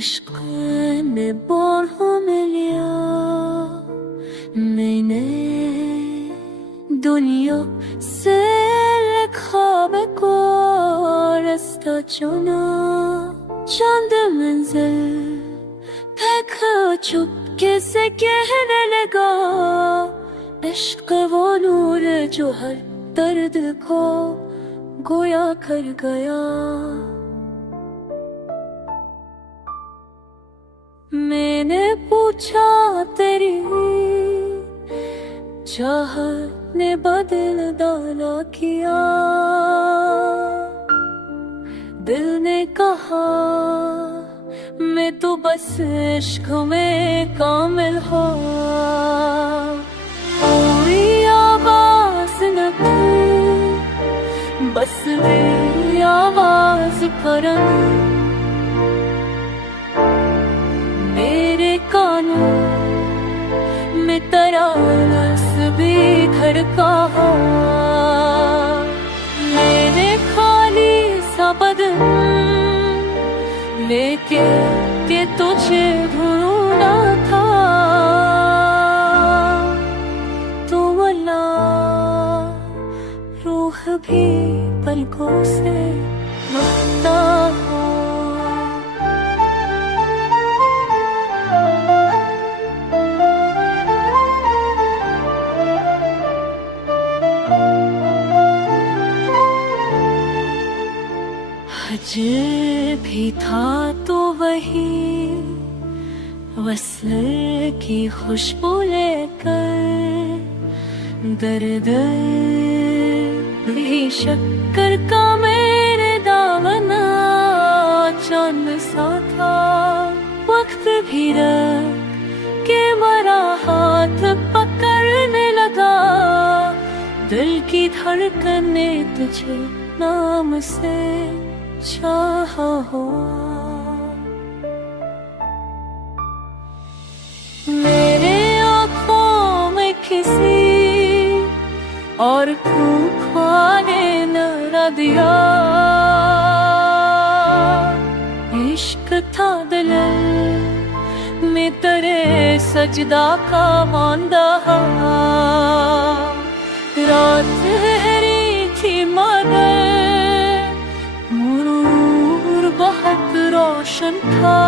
इश्क ने बाहों में लिया मैंने दुनिया से ख्वाब को रास्ता चुना चंद मंजिल देखा चुपके से कहने लगा इश्क वो नूर जो हर दर्द को गोया कर गया। मैंने पूछा तेरी चाहत ने बदल डाला किया, दिल ने कहा मैं तो बस इश्क में कामिल हो। कोई आवाज न थी बस मेरी आवाज पर मेरे कानों में तरस भी धड़का हो। मैंने खाली सा बदन लेके के तुझे ढूंढा था, तो वल्ला रूह भी पलकों से बहता हो। हजर भी था तो वही वस्ल की खुशबू लेकर, दर्द भी शक्कर का मेरे दामना चांद सा था। वक्त भी रख के मरा हाथ पकड़ने लगा, दिल की धड़कन ने तुझे नाम से चाहा हो। मेरे आँखों में किसी और को खाने न दिया, इश्क था दिल में तेरे सजदा का मांदा। रात हरी थी मगर बहुत रोशन था।